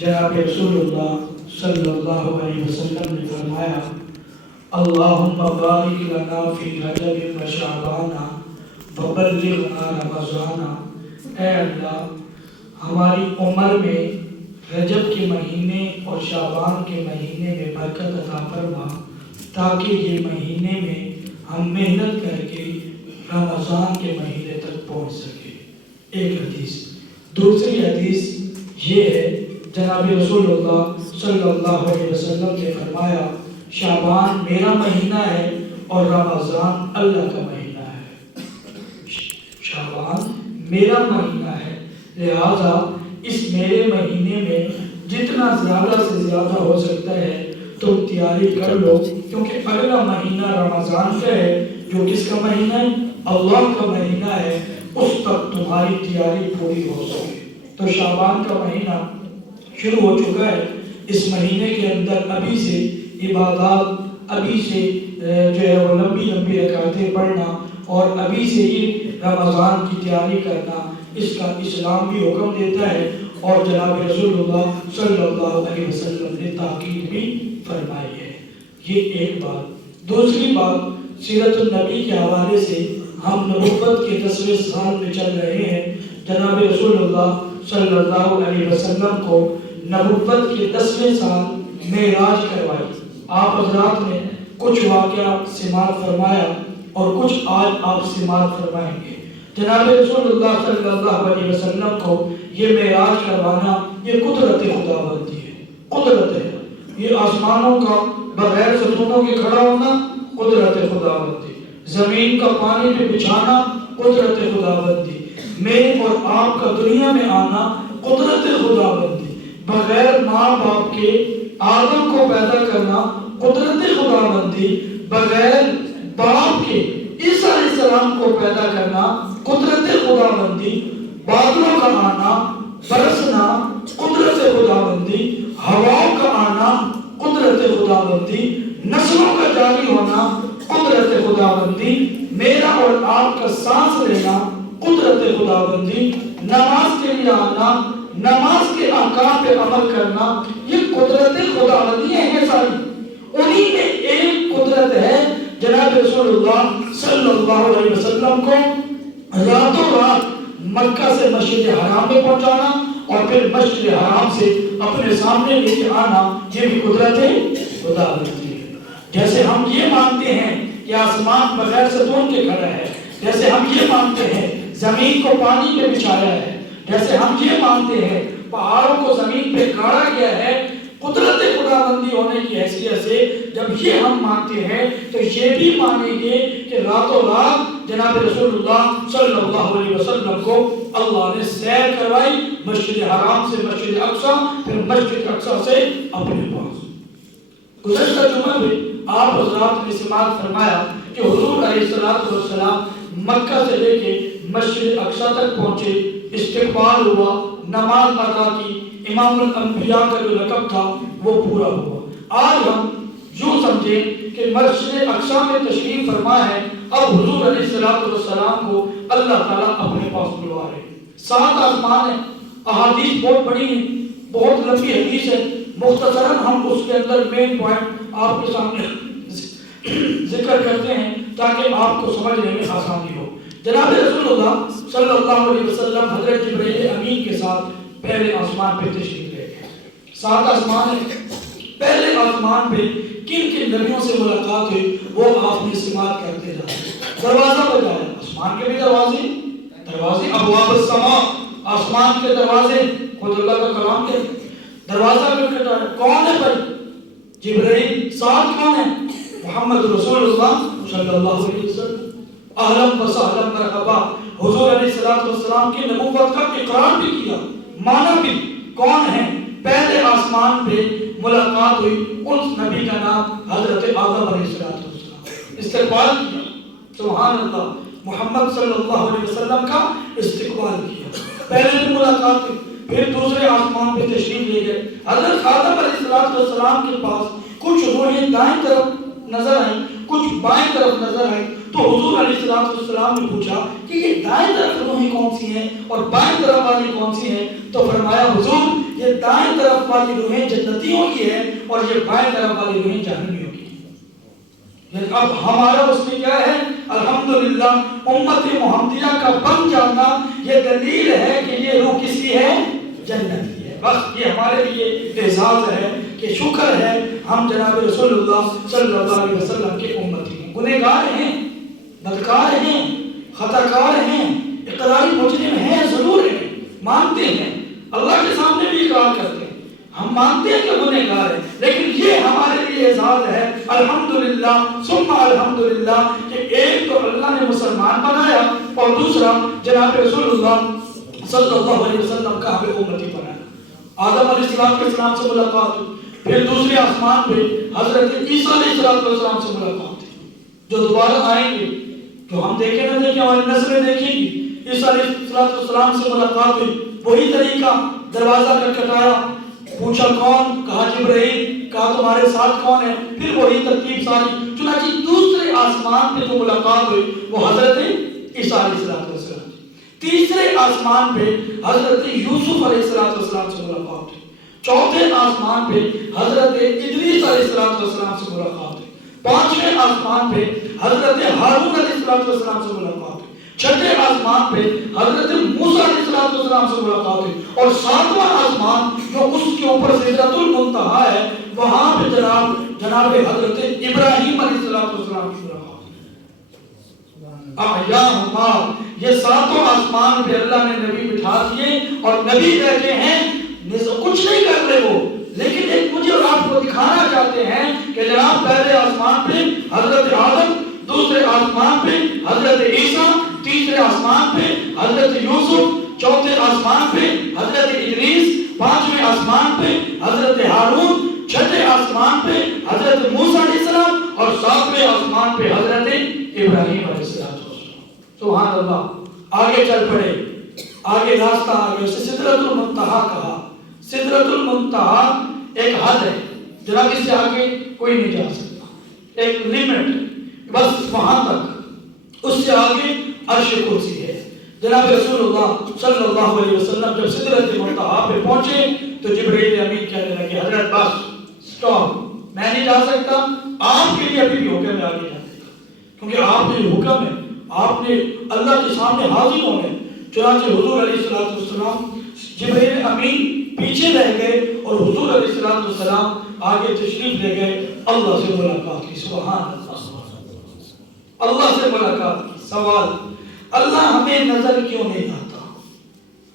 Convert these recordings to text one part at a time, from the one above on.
جناب رسول اللہ صلی اللہ علیہ وسلم نے فرمایا اللہم بارک لنا فی رجب و شعبان وبلغنا رمضان۔ اے اللہ ہماری عمر میں رجب کے مہینے اور شعبان کے مہینے میں برکت عطا فرما تاکہ یہ مہینے میں ہم محنت کر کے رمضان کے مہینے تک پہنچ سکے۔ ایک حدیث۔ دوسری حدیث یہ ہے جناب رسول اللہ صلی اللہ علیہ وسلم نے فرمایا شعبان میرا مہینہ ہے اور رمضان اللہ کا مہینہ ہے۔ شعبان میرا مہینہ ہے، لہذا اس میرے مہینے میں جتنا زیادہ سے زیادہ ہو سکتا ہے تم تیاری کر لو، کیونکہ اگلا مہینہ رمضان کا ہے جو کس کا مہینہ ہے؟ اللہ کا مہینہ ہے، اس تک تمہاری تیاری پوری ہو سکے۔ تو شعبان کا مہینہ شروع ہو چکا ہے، اس مہینے کے اندر ابھی سے عبادات، ابھی سے جو ہے وہ لمبی رکعتیں پڑھنا اور ابھی سے ہی رمضان کی تیاری کرنا، اس کا اسلام بھی حکم دیتا ہے اور جناب رسول اللہ صلی اللہ علیہ وسلم نے تاکید بھی فرمائی ہے۔ یہ ایک بات۔ دوسری بات، سیرت النبی کے حوالے سے ہم نبوت کے 10ویں سال میں چل رہے ہیں۔ جناب رسول اللہ صلی اللہ علیہ وسلم کو نبوت کے 10ویں سال معراج کروائی۔ آپ حضرات نے کچھ واقعہ سماعت فرمایا اور کچھ آج آپ سماعت فرمائیں گے۔ جناب رسول اللہ صلی اللہ علیہ وسلم کو یہ معراج کروانا یہ قدرت خداوندی ہے، قدرت ہے۔ یہ آسمانوں کا بغیر ستونوں کے کھڑا ہونا قدرت خداوندی، زمین کا پانی پہ بچھانا قدرت خداوندی، میرے اور آپ کا دنیا میں آنا قدرت خداوندی، بغیر ماں باپ کے آدم کو پیدا کرنا قدرت خداوندی، بغیر باپ کے عیسیٰ علیہ السلام کو پیدا کرنا قدرت خداوندی، بادلوں کا آنا، برسنا قدرت خداوندی، ہواؤں کا آنا قدرت خداوندی، نسلوں کا جاری ہونا قدرت خداوندی، میرا اور آپ کا سانس لینا قدرت خداوندی، نماز کے لیے آنا، نماز کے احکام پہ عمل کرنا، یہ قدرت خداوندی ہے ساری۔ انہی میں ایک قدرت ہے جناب رسول اللہ صلی اللہ علیہ وسلم کو راتوں رات مکہ سے مسجد حرام میں پہنچانا اور پھر مسجد حرام سے اپنے سامنے لے کے آنا، یہ بھی قدرت خداوندی ہے۔ جیسے ہم یہ مانتے ہیں کہ آسمان بغیر ستون کے کھڑا ہے، جیسے ہم یہ مانتے ہیں زمین کو پانی پہ بچھایا ہے، جیسے ہم یہ مانتے ہیں پہاڑوں کو زمین پہ گاڑا گیا ہے، قدرت خداوندی ہونے کی حیثیت سے جب یہ ہم مانتے ہیں تو یہ بھی مانیں گے کہ راتوں رات جناب رسول اللہ صلی اللہ علیہ وسلم کو اللہ نے سیر کروائی مسجد حرام سے مسجد اقصی، پھر مسجد اقصی سے اپنے پاس۔ گزشتہ جمعہ میں آپ حضرات نے سماعت فرمایا کہ حضور علیہ السلام مکہ سے لے کے مسجد اقصی تک پہنچے، استقبال ہوا، نماز ادا کی، امام الانبیاء کا جو لقب تھا وہ پورا ہوا۔ آج ہم یوں سمجھیں کہ مسجد اقصی میں تشریف فرما ہے، اب حضور علیہ السلام کو اللہ تعالیٰ اپنے پاس بلوا رہے ہیں۔ 7 آسمان ہیں، احادیث بہت بڑی ہیں، بہت لمبی حدیث ہے، مختصراً ہم اس کے اندر مین پوائنٹ آپ کے سامنے ذکر کرتے ہیں تاکہ آپ کو سمجھنے میں آسانی ہو۔ جناب رسول اللہ صلی اللہ علیہ وسلم حضرت جبرائیل امین کے ساتھ پہلے آسمان پہ تشریف لے گئے۔ 7 آسمان ہیں، پہلے آسمان پہ کن کن نبیوں سے ملاقات ہوئی وہ آپ نے سماعت کرتے رہے۔ دروازہ بجایا، آسمان کے بھی دروازے ابواب السماء، آسمان کے دروازے، خود اللہ کا کلام کے دروازہ بھی کھٹا ہے۔ کون ہے بھائی؟ جبرائیل۔ ساتھ کون ہے؟ محمد رسول اللہ صلی اللہ علیہ وسلم۔ اہلا و سہلا مرحبا، حضور علیہ السلام کی نبوت کا اقرار بھی کیا، مانا بھی۔ کون ہے؟ پہلے آسمان پہ ملاقات ہوئی، اس نبی کا نام حضرت آدم علیہ السلام، استقبال کیا، سبحان اللہ، محمد صلی اللہ علیہ وسلم کا استقبال کیا۔ پہلے بھی ملاقات ہوئی، پھر دوسرے آسمان پہ تشریف لے گئے۔ حضرت آدم علیہ السلام کے پاس کچھ روحیں دائیں طرف نظر آئیں، کچھ بائیں طرف نظر آئیں، تو حضور علیہ السلام نے پوچھا کہ یہ دائیں طرف روحیں کون سی ہیں اور بائیں طرف والی کون سی ہیں؟ تو فرمایا حضور یہ دائیں طرف والی روحیں جنتیوں کی ہیں اور یہ بائیں طرف والی روحیں جہنمیوں کی ہیں۔ اب ہمارا اس میں کیا ہے؟ الحمدللہ امت محمدیہ کا بن جانا یہ دلیل ہے کہ یہ روح کس کی ہے؟ جنتی ہے۔ بس یہ ہمارے لیے اعزاز ہے کہ شکر ہے ہم جناب رسول اللہ صلی اللہ علیہ وسلم کے امتی ہیں۔ گنہگار ہیں، بدکار ہیں، خطاکار ہیں، اقراری مجرم ہیں، ضرور ہیں، مانتے ہیں، اللہ کے سامنے بھی اقرار کرتے ہیں، ہم مانتے ہیں کہ گنہگار ہیں، لیکن یہ ہمارے لیے اعزاز ہے الحمدللہ ثم الحمدللہ کہ ایک تو اللہ نے مسلمان بنایا اور دوسرا جناب رسول اللہ صلی اللہ علیہ وسلم کا ہمیں امتی بنایا۔ آدم علیہ السلام سے ملاقات ہوئی، پھر دوسرے آسمان پہ حضرت عیسیٰ علیہ السلام سے ملاقات ہوئی جو دوبارہ آئیں گے، جو ہم دیکھیں نہ دیکھیں ہماری نسلیں دیکھیں گی۔ عیسیٰ علیہ السلام سے ملاقات ہوئی، وہی طریقہ، دروازہ کھٹکھٹایا، پوچھا کون؟ کہا جبرائیل، کہا تمہارے ساتھ کون ہے؟ پھر وہی ترتیب ساری۔ چنانچہ دوسرے آسمان پہ جو ملاقات ہوئی وہ حضرت عیسیٰ علیہ السلام، تیسرے آسمان پہ حضرت یوسف علیہ السلام سے ملاقات ہوئی، چوتھے آسمان پہ حضرت ادریس علیہ السلام سے ملاقات ہوئی، پانچویں آسمان پہ حضرت ہارون علیہ السلام سے ملاقات ہوئی، چھٹے آسمان پہ حضرت موسیٰ علیہ السلام سے ملاقات ہوئی، اور ساتواں آسمان جو اس کے اوپر سدرۃ المنتہا ہے وہاں پہ جناب حضرت ابراہیم علیہ السلام کی ملاقات ہوئی۔ یہ ساتوں آسمان پہ اللہ نے نبی بٹھا دیے اور نبی بیٹھے ہیں، کچھ نہیں کر رہے وہ، لیکن ایک مجھے اور آپ کو دکھانا چاہتے ہیں کہ جناب پہلے آسمان پہ حضرت آدم، دوسرے آسمان پہ حضرت عیسیٰ، تیسرے آسمان پہ حضرت یوسف، چوتھے آسمان پہ حضرت ادریس، پانچویں آسمان پہ حضرت ہارون، چھٹے آسمان پہ حضرت موسیٰ علیہ السلام اور ساتویں آسمان پہ حضرت ابراہیم علیہ السلام۔ سبحان اللہ، آگے چل پڑے، آگے راستہ آگے، اسے سدرۃ المنتہا کہا۔ سدرۃ المنتہا ایک حد ہے، جناب اس سے آگے کوئی نہیں جا سکتا، ایک لیمٹ، بس وہاں تک، اس سے آگے عرش کرسی ہے۔ جناب رسول اللہ صلی اللہ علیہ وسلم جب سدرۃ المنتہا پہ پہنچے تو جبرائیل امین کہنے لگے حضرت بس سٹاپ، میں نہیں جا سکتا، آپ کے لیے ابھی بھی حکم ہے آگے جانے کا، کیونکہ آپ کے حکم ہے، آپ نے اللہ کے سامنے حاضر ہونے۔ چنانچہ حضور علیہ السلام جبرائیل امین پیچھے رہ گئے اور حضور علیہ السلام آگے تشریف لے گئے، اللہ سے ملاقات کی۔ سبحان اللہ، اللہ سے ملاقات کی۔ سوال، اللہ ہمیں نظر کیوں نہیں آتا؟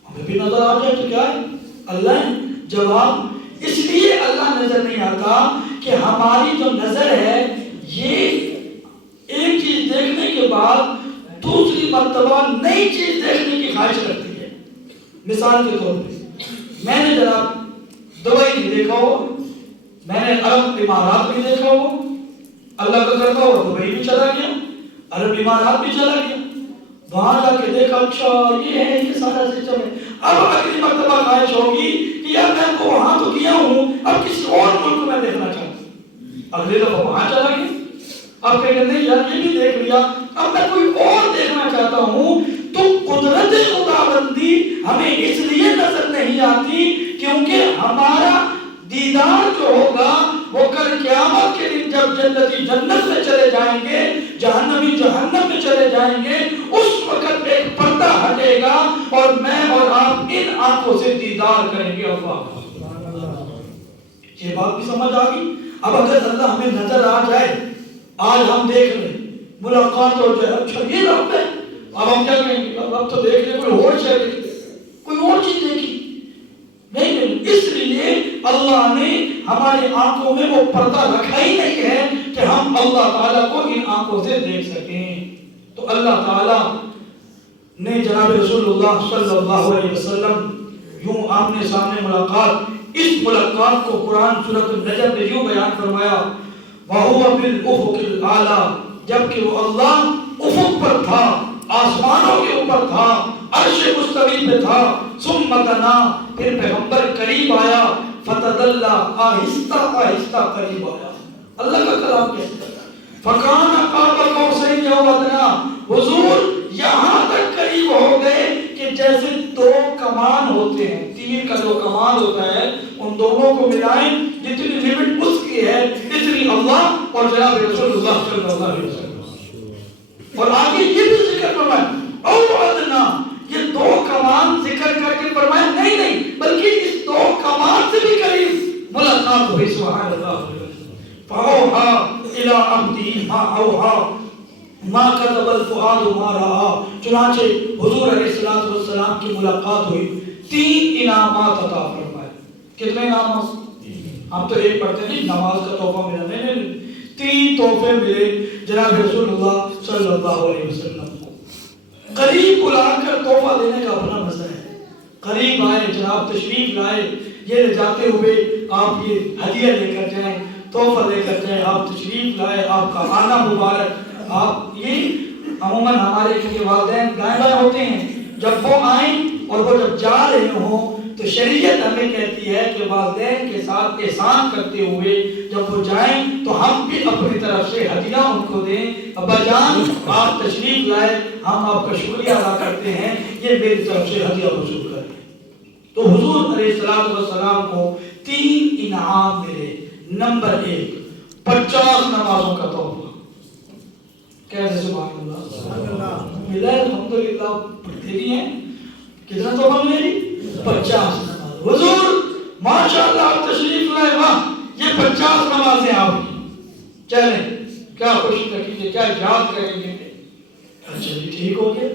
ہمیں بھی نظر آ جائے تو کیا ہے؟ اللہ جواب، اس لیے اللہ نظر نہیں آتا کہ ہماری جو نظر ہے یہ ایک چیز دیکھنے کے بعد دوسری مرتبہ نئی چیز دیکھنے کی خواہش رکھتی ہے۔ مثال کے طور پہ میں نے جناب دبئی نہیں دیکھا ہو، میں نے عرب امارات بھی دیکھا ہو، اللہ کا کرتا ہو دبئی بھی چلا گیا، عرب امارات بھی چلا گیا، وہاں جا کے دیکھا اچھا یہ ہے، یہ سارا سسٹم ہے۔ اب اگلی مرتبہ خواہش ہوگی کہ یار میں تو وہاں تو گیا ہوں، اب کسی اور ملک میں دیکھنا چاہتا ہوں، اگلی دفعہ وہاں چلا گیا، اب کہیں نہیں یار یہ بھی دیکھ لیا، اب میں کوئی اور دیکھنا چاہتا ہوں۔ تو قدرت خداوندی ہمیں اس لیے نظر نہیں آتی کیونکہ ہمارا دیدار جو ہوگا وہ کل قیامت کے دن جب جنتی جنت میں چلے جائیں گے، جہنمی جہنم میں چلے جائیں گے، اس وقت ایک پردہ ہٹے گا اور میں اور آپ ان آنکھوں سے دیدار کریں گے۔ اللہ، یہ بات بھی سمجھ آ گئی؟ اب اگر اللہ ہمیں نظر آ جائے، آج ہم دیکھ لیں، ملاقات ہو جائے، اچھا یہ رب ہے، اب ہم کیا کہیں گے؟ اب تو دیکھ لیں، کوئی اور شے دیکھ لیں، کوئی اور چیز دیکھی نہیں۔ اس لیے اللہ نے ہماری آنکھوں میں وہ پردہ رکھا ہی نہیں ہے کہ ہم اللہ تعالیٰ کو ان آنکھوں سے دیکھ سکیں۔ تو اللہ تعالیٰ نے جناب رسول اللہ صلی اللہ علیہ وسلم یوں آمنے سامنے ملاقات، اس ملاقات کو قرآن سورۃ النجم میں یوں بیان فرمایا، وَهُوَ بِالْأُفُقِ الْأَعْلَى، جبکہ وہ اللہ افق پر تھا، آسمانوں کے اوپر تھا، عرش مستوی پہ تھا، ثم دنا، پھر پیغمبر قریب آیا، فتدلّا، آہستہ آہستہ قریب آیا۔ اللہ کا کلام کہتا ہے فَكَانَ قَابَ قَوْسَيْنِ أَوْ أَدْنَىٰ، حضور یہاں تک قریب ہو گئے کہ جیسے دو کمان ہوتے ہیں، تیر کا جو کمان ہوتا ہے ان دونوں کو ملائیں، جتنی لمٹ اس کی ہے اتنی اللہ اور جناب رسول اللہ صلی اللہ علیہ وسلم۔ اور آگے یہ بھی ذکر فرمایا او ادنا، یہ دو کمان ذکر کر کے فرمایا نہیں بلکہ اس دو کمان سے بھی قریب ملاقات ہوئی، سبحان اللہ۔ فاوحا الی عبدہ ما اوحا ما کذب الفؤاد ما رأى، چنانچہ حضور علیہ الصلوۃ والسلام کی ملاقات ہوئی، 3 انعامات عطا فرمائے۔ کتنے انعامات؟ ہم تو ایک پڑھتے نہیں، نماز کا تحفہ ملا، نہیں 3 تحفے ملے جناب رسول اللہ صلی اللہ علیہ وسلم کو۔ قریب بلا کر تحفہ دینے کا اپنا مزہ ہے، قریب آئے جناب، تشریف لائے، یہ لے جاتے ہوئے آپ یہ ہدیہ لے کر جائیں، تحفہ لے کر جائیں، آپ تشریف لائے، آپ کا آنا مبارک۔ آپ یہ عموماً ہمارے کیونکہ والدین دائیں بائیں ہوتے ہیں، جب وہ آئیں اور وہ جب جا رہے ہوں تو شریعت ہمیں کہتی ہے کہ والدین کے ساتھ احسان کرتے ہوئے جب وہ جائیں تو ہم بھی اپنی طرف سے ہدیہ ان کو دیں، ابا جان آپ تشریف لائے، ہم آپ کا شکریہ ادا کرتے ہیں، یہ میری طرف سے ہدیہ وصول کریں۔ تو حضور علیہ السلام کو 3 انعام ملے۔ نمبر 1، 50 نمازوں کا تحفہ۔ کیسے سبحان اللہ ملا ہے، الحمدللہ پڑھتے بھی ہیں۔ کتنا تحفہ ملے؟ 50 نماز۔ حضور ماشاءاللہ آپ تشریف لائے، واہ یہ 50 نمازیں آپ کی، چلیں کیا خوش رکھیے، کیا یاد کریں گے۔ اچھا جی ٹھیک ہو گیا۔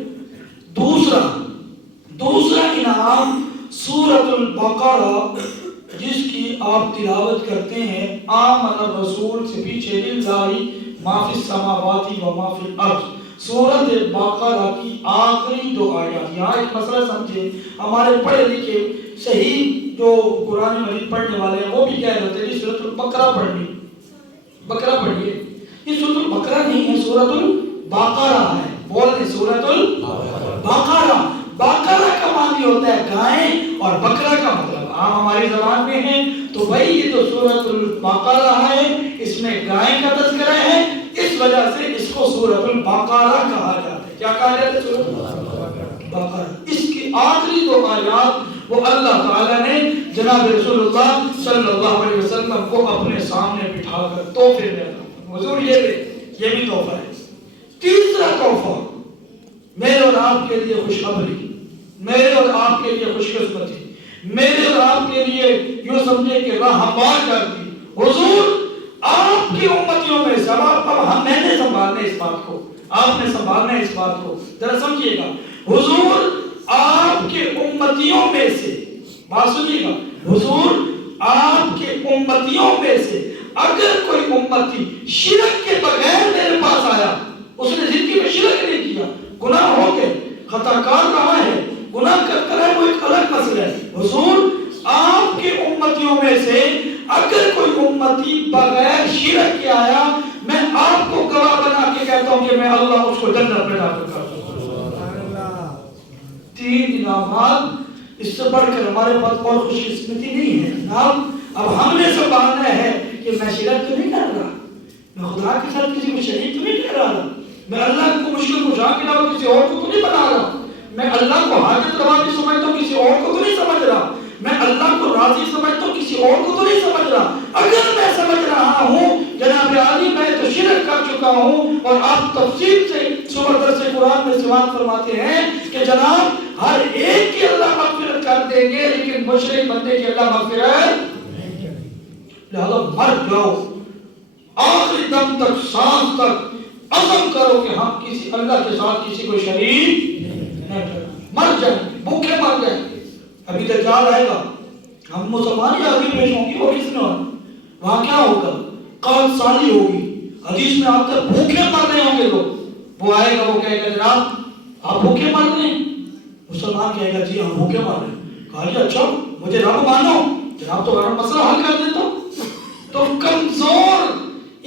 دوسرا انعام سورۃ البقرہ، جس کی آپ تلاوت کرتے ہیں، آمن الرسول سے پیچھے للہ ما فی السماوات و ما فی الارض، سورۃ بقرہ کی آخری 2 آیات۔ یہاں ایک مسئلہ سمجھے، ہمارے پڑھے لکھے صحیح جو قرآن مجید پڑھنے والے ہیں وہ بھی کہہ رہتے ہیں سورۃ البقرہ پڑھنی، بقرہ پڑھیے۔ یہ سورۃ البقرہ نہیں ہے، سورۃ البقرہ ہے، بولنے سورۃ البقرہ۔ بقرہ کا معنی ہوتا ہے گائیں اور بکرا کا مطلب عام ہماری زبان میں ہے، تو بھائی یہ تو سورۃ البقرہ ہے، اس میں گائیں کا تذکرہ ہے، اس وجہ سے اس کو سورۃ البقرہ کہا جاتا ہے۔ کیا کہا جاتا ہے؟ سورۃ البقرہ۔ اس کی آخری 2 آیات وہ اللہ تعالیٰ نے جناب رسول اللہ صلی اللہ علیہ وسلم کو اپنے سامنے بٹھا کر تحفے میں عطا، حضور یہ بھی تحفہ ہے۔ تیسرا تحفہ میرے اور آپ کے لیے خوشخبری، میرے اور آپ کے لیے خوش قسمتی، میرے اور آپ کے لیے یوں سمجھے کہ راہ ہموار کر دی۔ حضور آپ کی امتیوں میں سے، اب میں نے سنبھالنا اس بات کو، آپ نے سنبھالنا اس بات کو، ذرا سمجھیے گا۔ حضور آپ کے امتیوں میں سے، بات سنیے گا، حضور آپ کے امتیوں میں سے اگر کوئی امتی شرک کے بغیر میرے پاس آیا، اس نے زندگی میں شرک نہیں کیا، گناہ ہو گئے، خطا کار رہا ہے، گناہ کرتا ہے، وہ ایک الگ مسئلہ ہے، حضور آپ کے امتیوں میں سے اگر کوئی امتی بغیر شرک کے آیا، میں آپ کو گواہ بنا کے کہتا ہوں کہ میں اللہ اس کو جنت میں داخل کر دوں۔ 3 انعامات، اس سے بڑھ کر ہمارے پاس اور خوش قسمتی نہیں ہے جناب۔ اب ہم نے سنبھالنا ہے کہ میں شرک تو نہیں کر رہا، میں خدا کے ساتھ کسی کو شریک تو نہیں کر رہا، میں اللہ کو مشکل کشا کے علاوہ کسی اور کو تو نہیں بنا رہا، میں اللہ کو حاجت روا بھی سمجھتا ہوں کسی اور کو تو نہیں سمجھ رہا، میں اللہ کو راضی سمجھتا ہوں کسی اور کو تو نہیں سمجھ رہا۔ اگر میں سمجھ رہا ہوں جناب عالی میں تو شرک کر چکا ہوں، اور آپ تفصیل سے صبح درس قرآن میں سماعت فرماتے ہیں کہ جناب ہر ایک کی اللہ مغفرت کر دیں گے، لیکن مشرک بندے کی اللہ مغفرت، لہذا مر جاؤ، آخری دم تک، سانس تک عزم کرو کہ ہم کسی اللہ کے ساتھ کسی کو شریک نہیں کریں، مر جائیں، بھوکے مر جائیں۔ ابھی دجال آئے گا، ہم مسلمان یا آگے پیش ہوں گی، وہ کس نے وہاں کیا ہوگا؟ قحط سالی ہوگی، حدیث میں آتا ہے بھوکے مر رہے ہوں گے لوگ، وہ آئے گا، وہ کہے گا جناب آپ بھوکے مر رہے ہیں؟ مسلمان کہے گا جی ہم بھوکے مر رہے ہیں۔ کہا جی اچھا مجھے رب مانو، جناب تو میرا مسئلہ حل کر دیتا۔ تو کمزور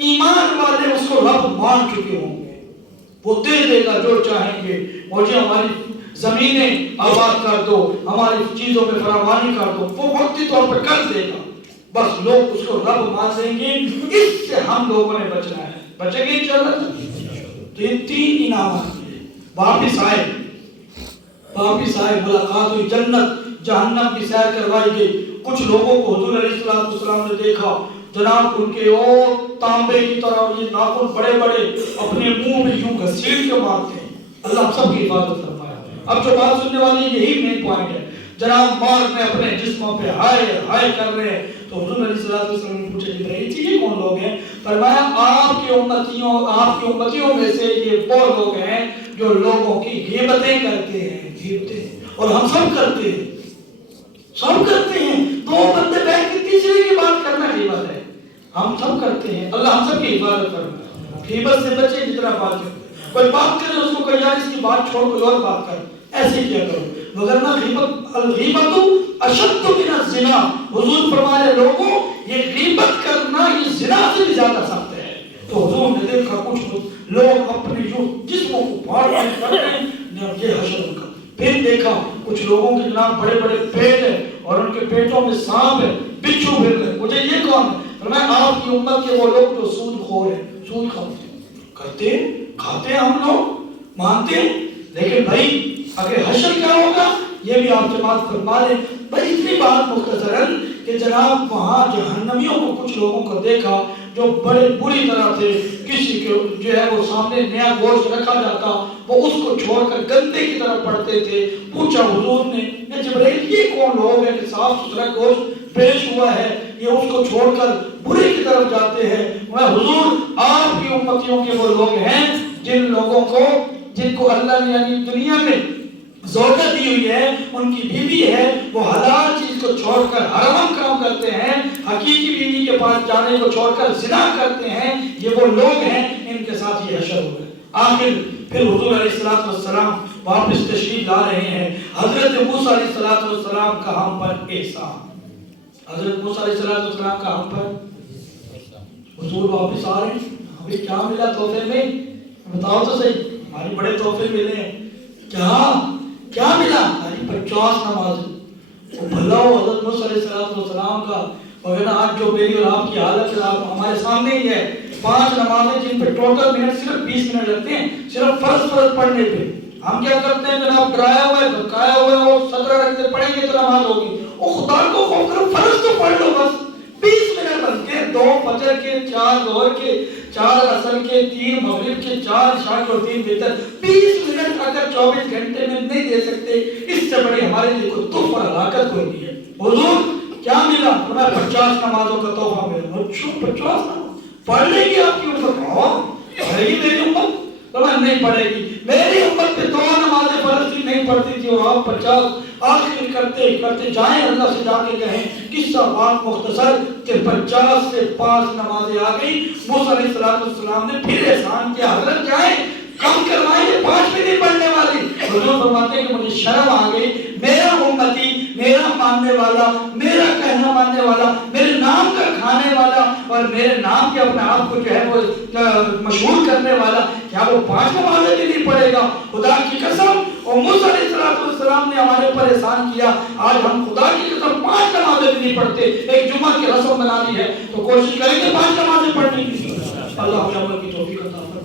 ایمان والے اس کو رب مان چکے ہوں گے، وہ دے دے گا جو چاہیں گے، مجھے ہماری زمینیں آباد کر دو، ہماری چیزوں میں فراوانی کر دو، وہ وقتی طور پر کر دے گا، بس لوگ اس کو رب مان لیں گے۔ اس سے ہم لوگوں نے بچنا ہے، بچیں گے انشاءاللہ۔ تو یہ 3 انعامات واپس آئے، واپس آئے، ملاقات ہوئی، جنت جہنم کی سیر کروائی گئی۔ کچھ لوگوں کو حضور علیہ السلام نے دیکھا، جناب ان کے تانبے کی طرح یہ ناخن بڑے بڑے اپنے منہ میں یوں گھسیٹ کے مارتے ہیں۔ اللہ ہم سب کی حفاظت فرمائے۔ اب جو بات سننے والی یہی مین پوائنٹ ہے، جناب مار میں اپنے جسموں پہ ہائے ہائے کر رہے ہیں۔ تو حضور علیہ السلام نے پوچھا جبرائیل یہ کون لوگ ہیں؟ فرمایا آپ کی امتیوں میں سے یہ وہ لوگ ہیں جو لوگوں کی غیبتیں کرتے ہیں، غیبتیں، اور ہم سب کرتے ہیں، سب کرتے ہیں۔ دو بندے بیٹھ کے تیسرے کی بات کرنا غیبت ہے، ہم سب کرتے ہیں۔ اللہ ہم سب کی حفاظت فرمائے۔ غیبت سے بچے جتنا بات کرتے، کوئی بات کرے اس کو کہا یار اس کی بات چھوڑ کوئی اور بات کر، ایسے کیا کرو، وگرنہ غیبت الغیبت اشد من الزنا، حضور فرمائے لوگوں یہ غیبت کرنا یہ زنا سے بھی زیادہ سخت ہے۔ تو حضور نے دیکھا کچھ لوگ اپنے جسموں کو پھاڑ کر رہے ہیں، یہ حشر ان کا۔ پھر دیکھا کچھ لوگوں کے جناب بڑے بڑے پیٹ ہیں اور ان کے پیٹوں میں سانپ ہے، بچھو پھر رہے، مجھے یہ کون ہے؟ فرمایا آپ کی امت کے وہ لوگ جو سود خور ہیں، سود کھاتے ہیں، کھاتے ہیں، ہم لوگ مانتے ہیں، لیکن بھائی اگر حشر کیا ہوگا یہ بھی آپ جماعت فرما لیں۔ بھائی اتنی بات مختصراً کہ جناب وہاں جہنمیوں کو کچھ لوگوں کو دیکھا جو بڑے بری طرح تھے، کسی کے جو ہے وہ سامنے نیا گوشت رکھا جاتا وہ اس کو چھوڑ کر گندے کی طرف پڑتے تھے۔ پوچھا حضور نے یا جبرائیل یہ کون لوگ ہیں کہ صاف ستھرا گوشت پیش ہوا ہے یہ اس کو چھوڑ کر برے کی طرف جاتے ہیں؟ میں حضور آپ کی امتیوں کے وہ لوگ ہیں جن لوگوں کو جن کو اللہ نے یعنی دنیا میں زوجہ دی ہوئی ہے، ان کی بیوی ہے، وہ حلال چیز کو چھوڑ کر حرام کام کرتے ہیں، حقیقی بیوی کے پاس جانے کو چھوڑ کر زنا کرتے ہیں، یہ وہ لوگ ہیں، ان کے ساتھ یہ حشر ہوگا۔ آخر پھر حضور علیہ السلام واپس تشریف لا رہے ہیں۔ حضرت موسیٰ علیہ السلام کا ہم پر احسان، حضرت موسیٰ علیہ السلام کا ہم پر، حضور واپس آ رہے ہیں، ہمیں کیا ملا تحفے میں؟ بتاؤ تو صحیح، ہماری بڑے تحفے ملے ہیں، کیا ملا؟ 50 نمازیں، وہ بھلا ہو حضرت موسیٰ علیہ السلام کا، وغیرہ آج جو میری اور آپ کی حالت ہے آپ ہمارے سامنے ہی ہے، 5 نمازیں جن پہ ٹوٹل منٹ صرف 20 منٹ لگتے ہیں صرف فرض پڑھنے پہ۔ ہم کیا کرتے ہیں جناب ڈرایا ہوا ہے دھکایا ہوا ہے، وہ 17 رکعتیں پڑھیں گے تو نماز ہوگی، وہ خدا کو خوف کرو فرض تو پڑھ لو بس، 20 منٹ بنتے ہیں، 2 فجر کے، 4 ظہر کے، 4 عصر کے، 3 مغرب کے، 4 عشاء کے اور 3 وتر، 20 منٹ اگر 24 گھنٹے میں نہیں دے سکتے اس سے بڑی ہمارے لیے کوئی تحفہ اور ہلاکت کوئی نہیں ہے۔ حضور کیا ملا؟ ہمیں 50 نمازوں کا تحفہ ملا۔ اچھا 50 نماز پڑھ لے گی آپ کی امت؟ پڑھے گی میری امت؟ نہیں پڑھے گی۔ میری امت پہ 2 نمازیں فرض تھی نہیں پڑھتی تھی اور آپ 50 آخر کرتے جائیں اللہ سے جا کے کہیں قصہ بات مختصر کہ 50 سے 5 نمازیں آ گئی۔ موسیٰ علیہ السلام نے پھر احسان کیا حضرت جائیں کم کروائیں، یہ 5 بھی نہیں پڑھنے والی۔ حضور فرماتے ہیں کہ مجھے شرم آ گئی، میرا امتی، میرا ماننے والا، میرا کہنا ماننے والا، میرے نام کا کھانے والا اور میرے نام کے اپنے آپ کو جو ہے وہ مشہور کرنے والا، کیا وہ 5 نمازیں بھی نہیں پڑھے گا؟ خدا کی قسم، اور موسیٰ علیہ السلام نے ہمارے پر احسان کیا، آج ہم خدا کی قسم 5 نمازیں بھی نہیں پڑھتے۔ ایک جمعہ کی رسم بنا لی ہے تو کوشش کریں گے 5 نمازیں پڑھنے کی۔ اللہ عمل کی توفیق عطا فرمائے۔